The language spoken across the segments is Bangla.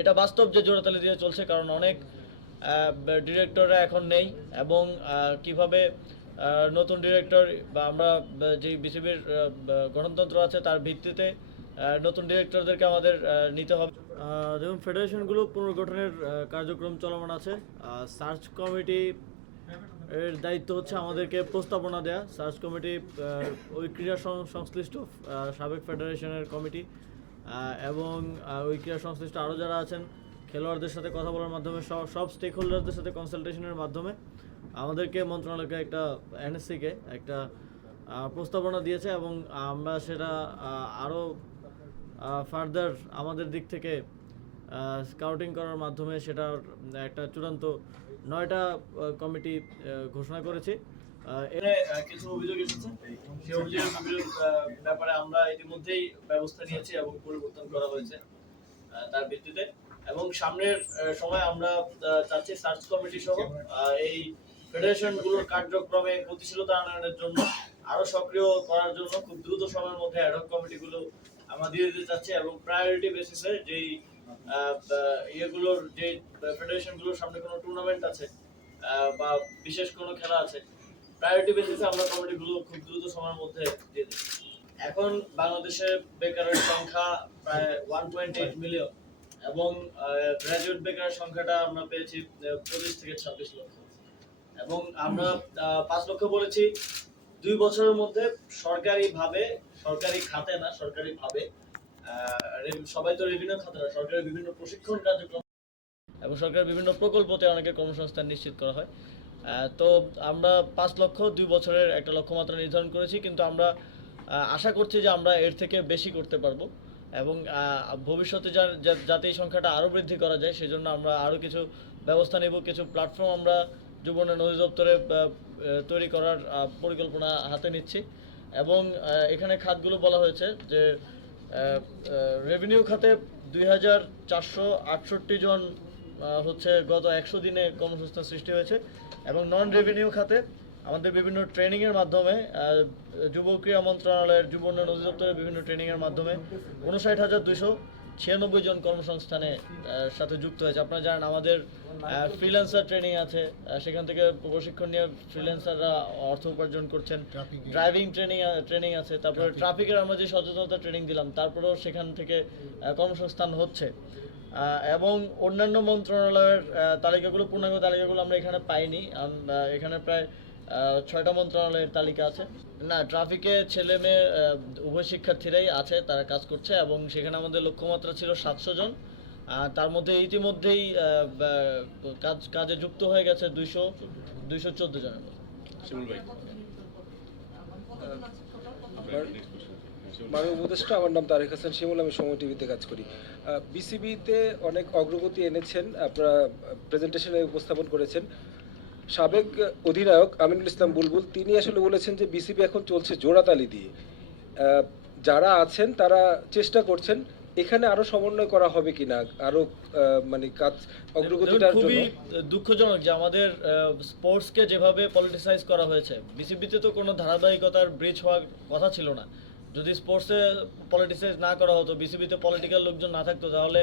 এটা বাস্তব যে জোড়াতালি দিয়ে চলছে, কারণ অনেক ডিরেক্টররা এখন নেই এবং কীভাবে নতুন ডিরেক্টর বা আমরা যে বিসিবির গণতন্ত্র আছে তার ভিত্তিতে নতুন ডিরেক্টরদেরকে আমাদের নিতে হবে। দেখুন, ফেডারেশনগুলো পুনর্গঠনের কার্যক্রম চলমান আছে। সার্চ কমিটি এর দায়িত্ব হচ্ছে আমাদেরকে প্রস্তাবনা দেয়া। সার্চ কমিটি ওই ক্রীড়া সংশ্লিষ্ট সাবেক ফেডারেশনের কমিটি। এবং ওই ক্রীড়া সংশ্লিষ্ট আরও যারা আছেন, খেলোয়াড়দের সাথে কথা বলার মাধ্যমে সব- স্টেক হোল্ডারদের সাথে কনসালটেশনের মাধ্যমে আমাদেরকে মন্ত্রণালয়কে একটা এনএসসিকে একটা প্রস্তাবনা দিয়েছে এবং আমরা সেটা আরও ফার্দার আমাদের দিক থেকে স্কাউটিং করার মাধ্যমে সেটার একটা চূড়ান্ত নয়টা কমিটি ঘোষণা করেছি। কিছু অভিযোগ এসেছে? সেই অভিযোগের ব্যাপারে আমরা ইতিমধ্যেই ব্যবস্থা নিয়েছি এবং পরিবর্তন করা হয়েছে তার ভিত্তিতে। এবং সামনের সময় আমরা চাচ্ছি সার্চ কমিটি সহ এই ফেডারেশনগুলোর কার্যক্রমে গতিশীলতা আনয়নের জন্য আরও সক্রিয় করার জন্য খুব দ্রুত সময়ের মধ্যে অ্যাডহক কমিটিগুলো আমরা দিয়ে দিতে চাচ্ছি এবং প্রায়োরিটি বেসিসে যেই ইয়েগুলোর যে ফেডারেশনগুলোর সামনে কোনো টুর্নামেন্ট আছে বা বিশেষ কোনো খেলা আছে প্রায়োরিটি বেসিসে আমরা খুব দ্রুত সময়ের মধ্যে দিয়ে দিই এখন বাংলাদেশে বেকারের সংখ্যা প্রায় ওয়ান পয়েন্ট এইট মিলিয়ন এবং গ্রাজুয়েট সংখ্যাটা আমরা পেয়েছি পঁচিশ থেকে ছাব্বিশ লক্ষ। এবং আমরা পাঁচ লক্ষ বলেছি। দুই বছরের মধ্যে সরকারি ভাবে সরকারি খাতে না সরকারি ভাবে সবাই তো রেভিনিউ খাতে না সরকারি বিভিন্ন প্রশিক্ষণ কার্যক্রম এবং সরকারের বিভিন্ন প্রকল্পতে অনেকে কর্মসংস্থান নিশ্চিত করা হয়। তো আমরা পাঁচ লক্ষ দুই বছরের একটা লক্ষ্যমাত্রা নির্ধারণ করেছি কিন্তু আমরা আশা করছি যে আমরা এর থেকে বেশি করতে পারব এবং ভবিষ্যতে যাতে এই সংখ্যাটা আরও বৃদ্ধি করা যায় সেজন্য আমরা আরও কিছু ব্যবস্থা নেব কিছু প্ল্যাটফর্ম আমরা যুব উন্নয়ন অধিদপ্তরে আহ, আহ, তৈরি করার পরিকল্পনা হাতে নিচ্ছি এবং এখানে খাতগুলো বলা হয়েছে যে রেভিনিউ খাতে দুই হাজার চারশো আটষট্টি জন হচ্ছে গত একশো দিনে কর্মসংস্থান সৃষ্টি হয়েছে এবং নন রেভিনিউ খাতে আমাদের বিভিন্ন ট্রেনিংয়ের মাধ্যমে যুব ক্রীড়া মন্ত্রণালয়ের যুব উন্নয়ন অধিদপ্তরের বিভিন্ন ট্রেনিংয়ের মাধ্যমে উনষাট হাজার দুশো ছিয়ানব্বই জন কর্মসংস্থানে সাথে যুক্ত হয়েছে। আপনারা জানেন আমাদের ফ্রিল্যান্সার ট্রেনিং আছে সেখান থেকে প্রশিক্ষণ নিয়ে ফ্রিল্যান্সাররা অর্থ উপার্জন করছেন। ড্রাইভিং ট্রেনিং ট্রেনিং আছে। তারপরে ট্রাফিকের আমরা যে সচেতনতা ট্রেনিং দিলাম তারপরেও সেখান থেকে কর্মসংস্থান হচ্ছে। এবং অন্যান্য মন্ত্রণালয়ের তালিকাগুলো পূর্ণাঙ্গ তালিকাগুলো আমরা এখানে পাইনি। এখানে প্রায় ছয়টা মন্ত্রণালয়ের তালিকা আছে। না ট্রাফিকে ছেলে মেয়ে উভয় শিক্ষার্থীরাই আছে তারা কাজ করছে এবং সেখানে আমাদের লক্ষ্যমাত্রা ছিল সাতশো জন। আর তার মধ্যে ইতিমধ্যেই কাজ কাজে যুক্ত হয়ে গেছে দুইশো দুইশো চোদ্দ জনের ভাই। মাননীয় উপদেষ্টা আমার নাম তারেক হাসান শিমুল আমি সময় টিভিতে কাজ করি। বিসিবিতে অনেক অগ্রগতি এনেছেন আপনারা প্রেজেন্টেশনে উপস্থাপন করেছেন। সাবেক অধিনায়ক আমিনুল ইসলাম বুলবুল তিনি আসলে বলেছেন যে বিসিবি এখন চলছে জোড়াতালি দিয়ে। যারা আছেন তারা চেষ্টা করছেন এখানে আরও সমন্বয় করা হবে কিনা আরও মানে কাজ অগ্রগতিটার দেখুন, খুবই দুঃখজনক যে আমাদের স্পোর্টসকে যেভাবে পলিটিসাইজ করা হয়েছে বিসিবিতে তো কোনো ধারাবাহিকতার ব্রিজ হওয়ার কথা ছিল না। যদি স্পোর্টসে পলিটিসাইজ না করা হতো বিসিবিতে পলিটিক্যাল লোকজন না থাকতো, তাহলে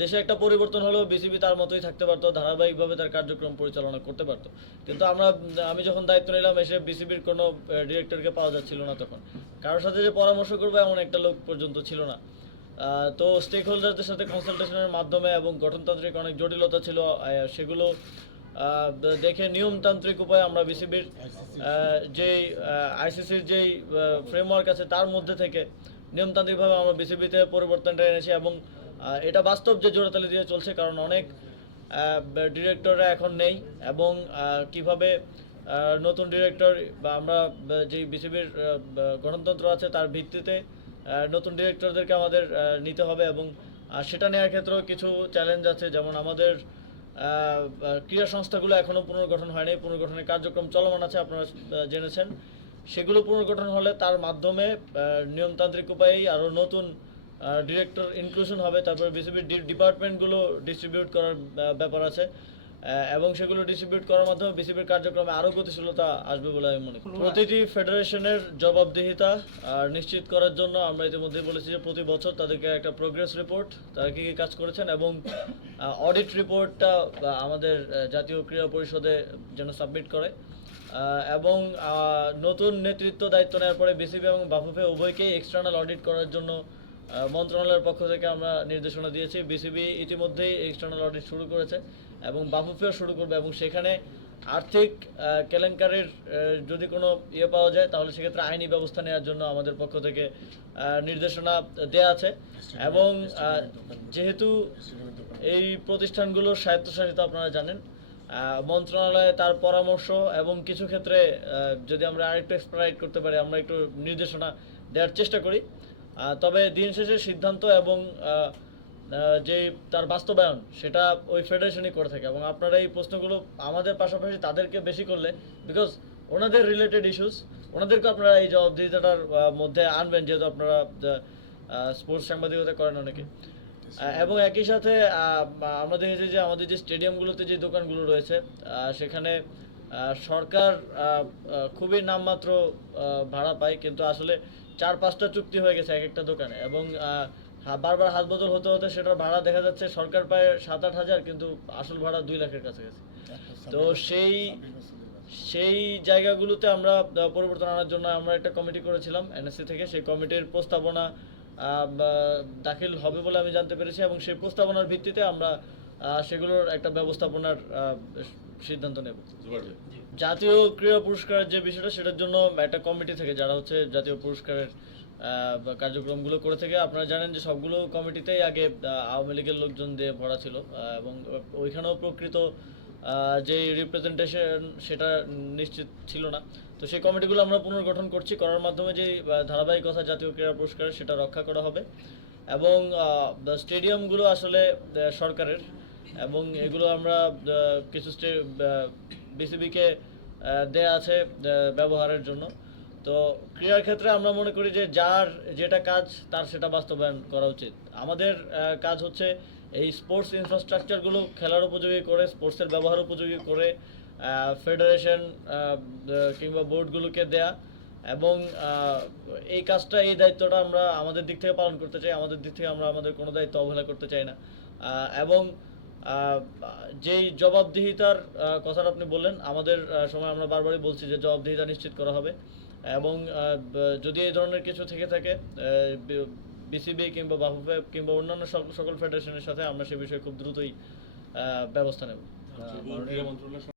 দেশে একটা পরিবর্তন হলেও বিসিবি তার মতোই থাকতে পারতো, ধারাবাহিকভাবে তার কার্যক্রম পরিচালনা করতে পারতো। কিন্তু আমরা, আমি যখন দায়িত্ব নিলাম, এসে বিসিবির কোনো ডিরেক্টরকে পাওয়া যাচ্ছিল না তখন। কারোর সাথে যে পরামর্শ করব, এমন একটা লোক পর্যন্ত ছিল না। তো স্টেক হোল্ডারদের সাথে কনসালটেশনের মাধ্যমে এবং গঠনতান্ত্রিক অনেক জটিলতা ছিল সেগুলো দেখে নিয়মতান্ত্রিক উপায়ে আমরা বিসিবির যেই আইসিসির যেই ফ্রেমওয়ার্ক আছে তার মধ্যে থেকে নিয়মতান্ত্রিকভাবে আমরা বিসিবিতে পরিবর্তনটা এনেছি এবং এটা বাস্তব যে জোড়াতালি দিয়ে চলছে কারণ অনেক ডিরেক্টররা এখন নেই এবং কীভাবে নতুন ডিরেক্টর বা আমরা যে বিসিবির গণতন্ত্র আছে তার ভিত্তিতে নতুন ডিরেক্টরদেরকে আমাদের নিতে হবে এবং সেটা নেওয়ার ক্ষেত্রেও কিছু চ্যালেঞ্জ আছে যেমন আমাদের ক্রীড়া সংস্থাগুলো এখনও পুনর্গঠন হয়নি। পুনর্গঠনের কার্যক্রম চলমান আছে, আপনারা জেনেছেন। সেগুলো পুনর্গঠন হলে তার মাধ্যমে নিয়মতান্ত্রিক উপায়েই আরও নতুন ডিরেক্টর ইনক্লুশন হবে। তারপরে বিসিবির ডিপার্টমেন্টগুলো ডিস্ট্রিবিউট করার ব্যাপার আছে। এবং সেগুলো ডিস্ট্রিবিউট করার মাধ্যমে বিসিবির কার্যক্রমে আরও গতিশীলতা আসবে বলে আমি মনে করি। প্রতিটি ফেডারেশনের জবাবদিহিতা আর নিশ্চিত করার জন্য আমরা ইতিমধ্যে বলেছি যে প্রতি বছর তাদেরকে একটা প্রোগ্রেস রিপোর্ট তারা কী কী কাজ করেছেন এবং অডিট রিপোর্টটা আমাদের জাতীয় ক্রীড়া পরিষদে যেন সাবমিট করে। এবং নতুন নেতৃত্ব দায়িত্ব নেওয়ার পরে বিসিবি এবং বাফুফে উভয়কেই এক্সটার্নাল অডিট করার জন্য মন্ত্রণালয়ের পক্ষ থেকে আমরা নির্দেশনা দিয়েছি। বিসিবি ইতিমধ্যেই এক্সটার্নাল অডিট শুরু করেছে। এবং বাফুফেও শুরু করবে এবং সেখানে আর্থিক কেলেঙ্কারির যদি কোনো ইয়ে পাওয়া যায় তাহলে সেক্ষেত্রে আইনি ব্যবস্থা নেওয়ার জন্য আমাদের পক্ষ থেকে নির্দেশনা দেওয়া আছে। এবং যেহেতু এই প্রতিষ্ঠানগুলো স্বায়ত্তশাসিত আপনারা জানেন মন্ত্রণালয়ে তার পরামর্শ এবং কিছু ক্ষেত্রে যদি আমরা আরেকটু এক্সপ্লাইট করতে পারি আমরা একটু নির্দেশনা দেওয়ার চেষ্টা করি। তবে দিন শেষে সিদ্ধান্ত এবং যে তার বাস্তবায়ন, সেটা ওই ফেডারেশনই করে থাকে। এবং আপনারা এই প্রশ্নগুলো আমাদের পাশাপাশি তাদেরকে বেশি করলে বিকজ ওনাদের রিলেটেড ইস্যুস ওনাদেরকে আপনারা এই জবাবদিহিতাটার মধ্যে আনবেন, যেহেতু আপনারা স্পোর্টস সাংবাদিকতা করেন অনেকে। এবং একই সাথে আমরা দেখেছি যে আমাদের যে স্টেডিয়ামগুলোতে যে দোকানগুলো রয়েছে সেখানে সরকার খুবই নামমাত্র ভাড়া পায়, কিন্তু আসলে চার পাঁচটা চুক্তি হয়ে গেছে এক একটা দোকানে। এবং বারবার হাত বদল হতে হতে সেটার ভাড়া দেখা যাচ্ছে সরকার পায় সাত আট হাজার কিন্তু আসল ভাড়া দুই লাখের কাছাকাছি। তো সেই সেই জায়গাগুলোতে আমরা পরিবর্তন আনার জন্য আমরা একটা কমিটি করেছিলাম এনএসসি থেকে। সেই কমিটির প্রস্তাবনা আহ, দাখিল হবে বলে আমি জানতে পেরেছি এবং সেই প্রস্তাবনার ভিত্তিতে আমরা আহ, সেগুলোর একটা ব্যবস্থাপনার আহ, সিদ্ধান্ত নেব। জাতীয় ক্রীড়া পুরস্কারের যে বিষয়টা সেটার জন্য একটা কমিটি থেকে যারা হচ্ছে জাতীয় পুরস্কারের কার্যক্রমগুলো করে থেকে আপনারা জানেন যে সবগুলো কমিটিতেই আগে আওয়ামী লীগের লোকজন দিয়ে ভরা ছিল এবং ওইখানেও প্রকৃত যে রিপ্রেজেন্টেশন সেটা নিশ্চিত ছিল না। তো সেই কমিটিগুলো আমরা পুনর্গঠন করছি, করার মাধ্যমে যে ধারাবাহিকতা জাতীয় ক্রীড়া পুরস্কার সেটা রক্ষা করা হবে। এবং স্টেডিয়ামগুলো আসলে সরকারের, এবং এগুলো আমরা কিছু বিসিবিকে দেয়া আছে ব্যবহারের জন্য। তো ক্রীড়ার ক্ষেত্রে আমরা মনে করি যে যার যেটা কাজ, তার সেটা বাস্তবায়ন করা উচিত। আমাদের কাজ হচ্ছে এই স্পোর্টস ইনফ্রাস্ট্রাকচারগুলো খেলার উপযোগী করে স্পোর্টসের ব্যবহার উপযোগী করে ফেডারেশন কিংবা বোর্ডগুলোকে দেয়া এবং এই কাজটা, এই দায়িত্বটা আমরা আমাদের দিক থেকে পালন করতে চাই। আমাদের দিক থেকে আমরা আমাদের কোনো দায়িত্ব অবহেলা করতে চাই না। এবং যেই জবাবদিহিতার কথাটা আপনি বললেন, আমাদের সময় আমরা বারবারই বলছি যে জবাবদিহিতা নিশ্চিত করা হবে। এবং যদি এই ধরনের কিছু থেকে থাকে বিসিবি কিংবা বাফুফে কিংবা অন্যান্য সকল ফেডারেশনের সাথে আমরা সে বিষয়ে খুব দ্রুতই আহ, ব্যবস্থা নেব। মন্ত্রণালয়